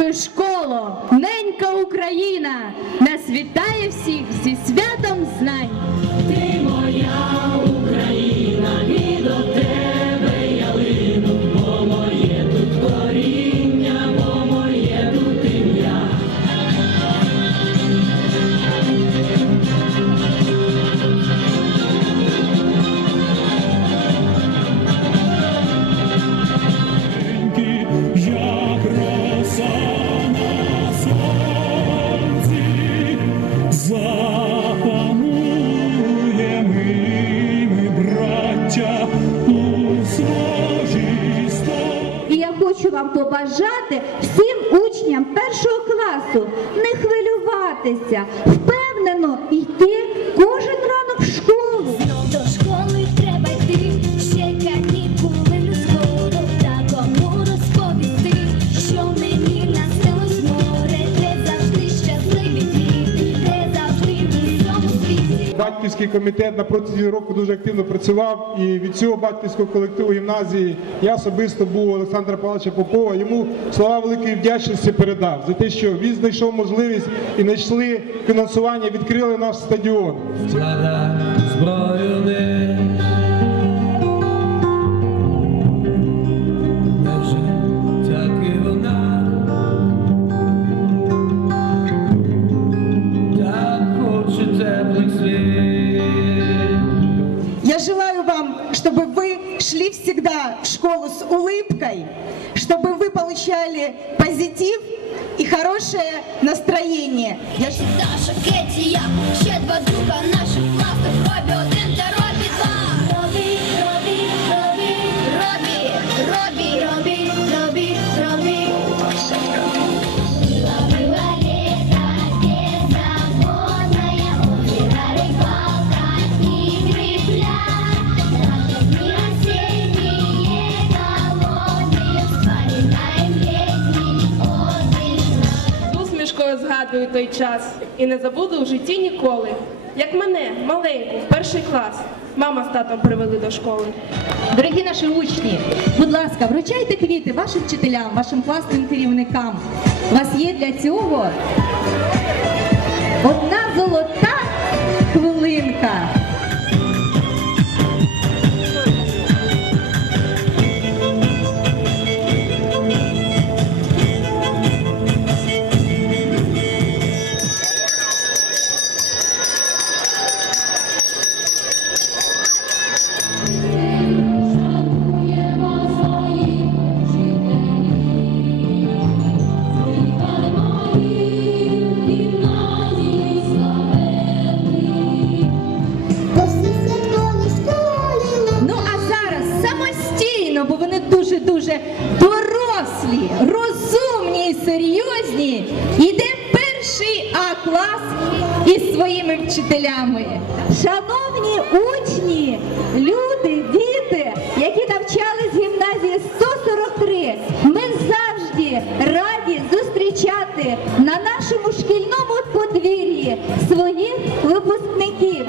Здравствуй, школо, ненька Україна, нас вітає всіх зі святом знань. Хочу вам побажати всім учням першого класу не хвилюватися, впевнено йти кожен ранок в школу. Батьківський комітет на протязі року дуже активно працював, і від цього батьківського колективу гімназії я особисто був Олександра Павловича Попова. Йому слова великої вдячності передав за те, що він знайшов можливість і знайшли фінансування, відкрили наш стадіон. Зброю всегда в школу с улыбкой, чтобы вы получали позитив и хорошее настроение. Я ж- Даша, Кеті, я, З згадую той час і не забуду в житті ніколи. Як мене, маленьку, в перший клас, мама з татом привели до школи. Дорогі наші учні, будь ласка, вручайте квіти вашим вчителям, вашим класним керівникам. У вас є для цього одна золота дуже-дуже дорослі, розумні і серйозні. Йде перший А клас із своїми вчителями. Шановні учні, люди, діти, які навчались в гімназії 143, ми завжди раді зустрічати на нашому шкільному подвір'ї своїх випускників.